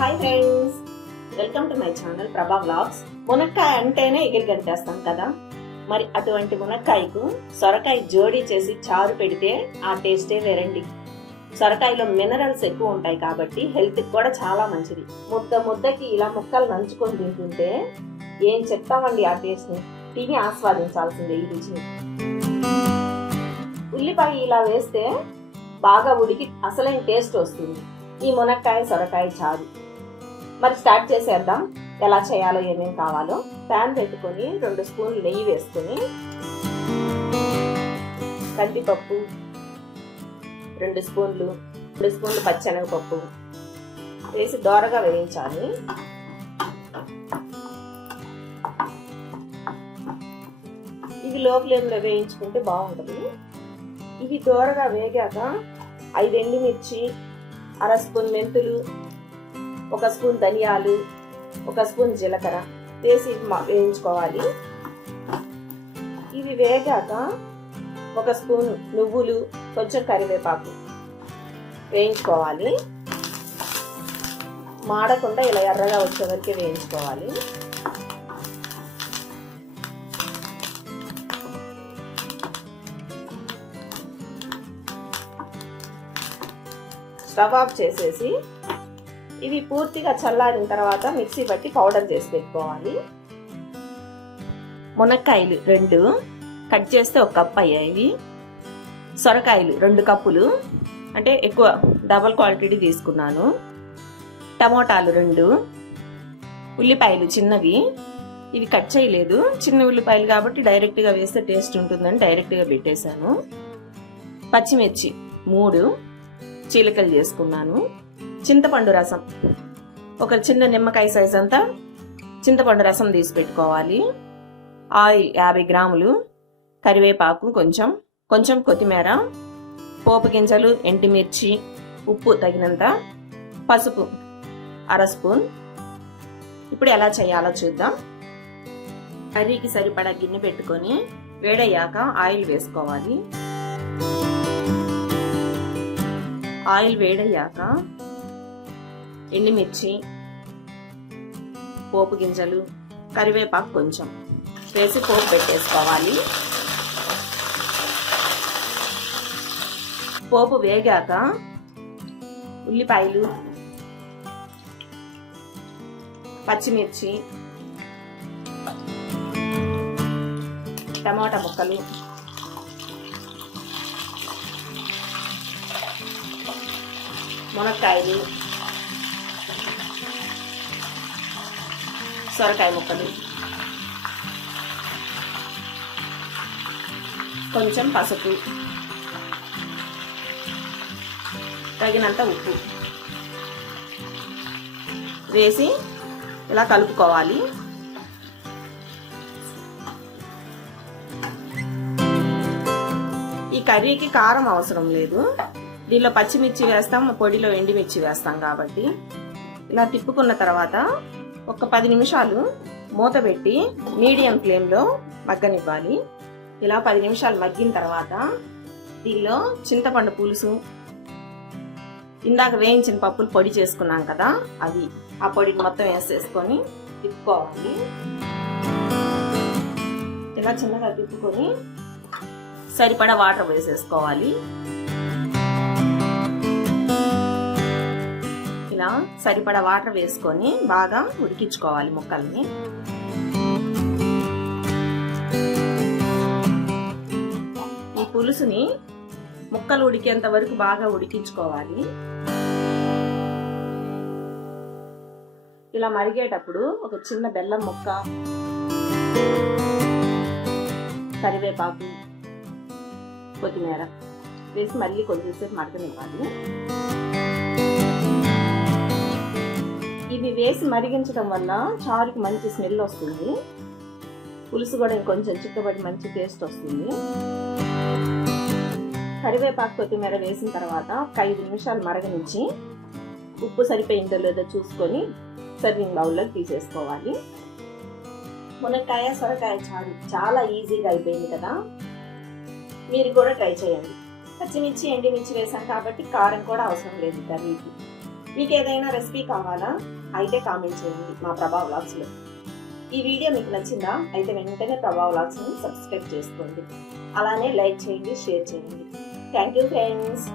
Hi friends, welcome to my channel ప్రభా vlogs. మునక్కాయ అంటేనే ఎగిరి గంటేస్తాం కదా, మరి అటువంటి మునక్కాయకు సొరకాయ జోడీ చేసి చారు పెడితే ఆ టేస్టే వేరండి. సొరకాయలో మినరల్స్ ఎక్కువ ఉంటాయి కాబట్టి హెల్త్కి కూడా చాలా మంచిది. ముద్దకి ఇలా ముక్కలు నంచుకొని తింటుంటే ఏం చెప్తామండి ఆ టేస్ట్ని. తిని ఆస్వాదించాల్సిందే ఈ రుచిని. ఉల్లిపాయ ఇలా వేస్తే బాగా ఉడికి అసలైన టేస్ట్ వస్తుంది ఈ మునక్కాయ సొరకాయ చారు. మరి స్టార్ట్ చేసేద్దాం. ఎలా చేయాలో ఏమేమి కావాలో. ప్యాన్ పెట్టుకొని 2 స్పూన్లు నెయ్యి వేసుకొని కందిపప్పు 2 స్పూన్లు, 2 స్పూన్లు పచ్చెనగపప్పు వేసి దోరగా వేయించాలి. ఇవి లో ఫ్లేమ్లో వేయించుకుంటే బాగుంటుంది. ఇవి దోరగా వేగాక 5 ఎండుమిర్చి, 1/2 స్పూన్ మెంతులు, 1 స్పూన్ ధనియాలు, 1 స్పూన్ జీలకర్ర వేసి వేయించుకోవాలి. ఇవి వేగాక 1 స్పూన్ నువ్వులు, కొంచెం కరివేపాకు వేయించుకోవాలి. మాడకుండా ఇలా ఎర్రగా వచ్చే వరకు వేయించుకోవాలి. స్టవ్ ఆఫ్ చేసేసి ఇవి పూర్తిగా చల్లారిన తర్వాత మిక్సీ పట్టి పౌడర్ చేసి పెట్టుకోవాలి. మునక్కాయలు 2 కట్ చేస్తే 1 కప్ అయ్యాయి. సొరకాయలు 2 కప్పులు, అంటే ఎక్కువ డబల్ క్వాలిటీ తీసుకున్నాను. టమోటాలు 2, ఉల్లిపాయలు చిన్నవి, ఇవి కట్ చేయలేదు. చిన్న ఉల్లిపాయలు కాబట్టి డైరెక్ట్గా వేస్తే టేస్ట్ ఉంటుందని డైరెక్ట్గా పెట్టేశాను. పచ్చిమిర్చి 3 చీలికలు చేసుకున్నాను. చింతపండు రసం, ఒక చిన్న నిమ్మకాయ సైజ్ అంతా చింతపండు రసం తీసి పెట్టుకోవాలి. ఆయిల్ 50 గ్రాములు, కరివేపాకు కొంచెం కొత్తిమీర, పోపు గింజలు, ఎండుమిర్చి, ఉప్పు తగినంత, పసుపు 1/2 స్పూన్. ఇప్పుడు ఎలా చేయాలో చూద్దాం. కర్రీకి సరిపడా గిన్నె పెట్టుకొని వేడయ్యాక ఆయిల్ వేసుకోవాలి. ఆయిల్ వేడయ్యాక ఎండుమిర్చి, పోపు గింజలు, కరివేపాకు కొంచెం వేసి పోపు పెట్టేసుకోవాలి. పోపు వేగాక ఉల్లిపాయలు, పచ్చిమిర్చి, టమాటా ముక్కలు, మునక్కాయలు, సొరకాయ ముక్కలు, కొంచెం పసుపు, తగినంత ఉప్పు వేసి ఇలా కలుపుకోవాలి. ఈ కర్రీకి కారం అవసరం లేదు. దీనిలో పచ్చిమిర్చి వేస్తాం, పొడిలో ఎండుమిర్చి వేస్తాం కాబట్టి ఇలా తిప్పుకున్న తర్వాత ఒక 10 నిమిషాలు మూత పెట్టి మీడియం ఫ్లేమ్లో మగ్గనివ్వాలి. ఇలా 10 నిమిషాలు మగ్గిన తర్వాత దీనిలో చింతపండు పులుసు, ఇందాక వేయించిన పప్పులు పొడి చేసుకున్నాం కదా, అది ఆ పొడిని మొత్తం వేసేసుకొని తిప్పుకోవాలి. ఇలా చిన్నగా తిప్పుకొని సరిపడా వాటర్ వేసేసుకోవాలి. ఇలా సరిపడా వాటర్ వేసుకొని బాగా ఉడికించుకోవాలి ముక్కల్ని. ఈ పులుసుని ముక్కలు ఉడికేంత వరకు బాగా ఉడికించుకోవాలి. ఇలా మరిగేటప్పుడు ఒక చిన్న బెల్లం ముక్క, కరివేపాకు, కొత్తిమీర వేసి మళ్ళీ కొంచెంసేపు మరగనివ్వాలి. ఇవి వేసి మరిగించడం వల్ల చారుకి మంచి స్మెల్ వస్తుంది. పులుసు కూడా ఇంకొంచెం చిక్కబడి మంచి టేస్ట్ వస్తుంది. కరివేపాకు, కొత్తిమీర వేసిన తర్వాత ఒక 5 నిమిషాలు మరగనించి ఉప్పు సరిపోయిందో లేదో చూసుకొని సర్వింగ్ బౌల్లోకి తీసేసుకోవాలి. మునక్కాయ సొరకాయ చారు చాలా ఈజీగా అయిపోయింది కదా, మీరు కూడా ట్రై చేయండి. పచ్చిమిర్చి, ఎండుమిర్చి వేసాం కాబట్టి కారం కూడా అవసరం లేదు కర్రీకి. మీకు ఏదైనా రెసిపీ కావాలా అయితే కామెంట్ చేయండి మా ప్రభా వ్లాగ్స్లో. ఈ వీడియో మీకు నచ్చిందా అయితే వెంటనే ప్రభా వ్లాగ్స్ని సబ్స్క్రైబ్ చేసుకోండి. అలానే లైక్ చేయండి, షేర్ చేయండి. Thank you friends.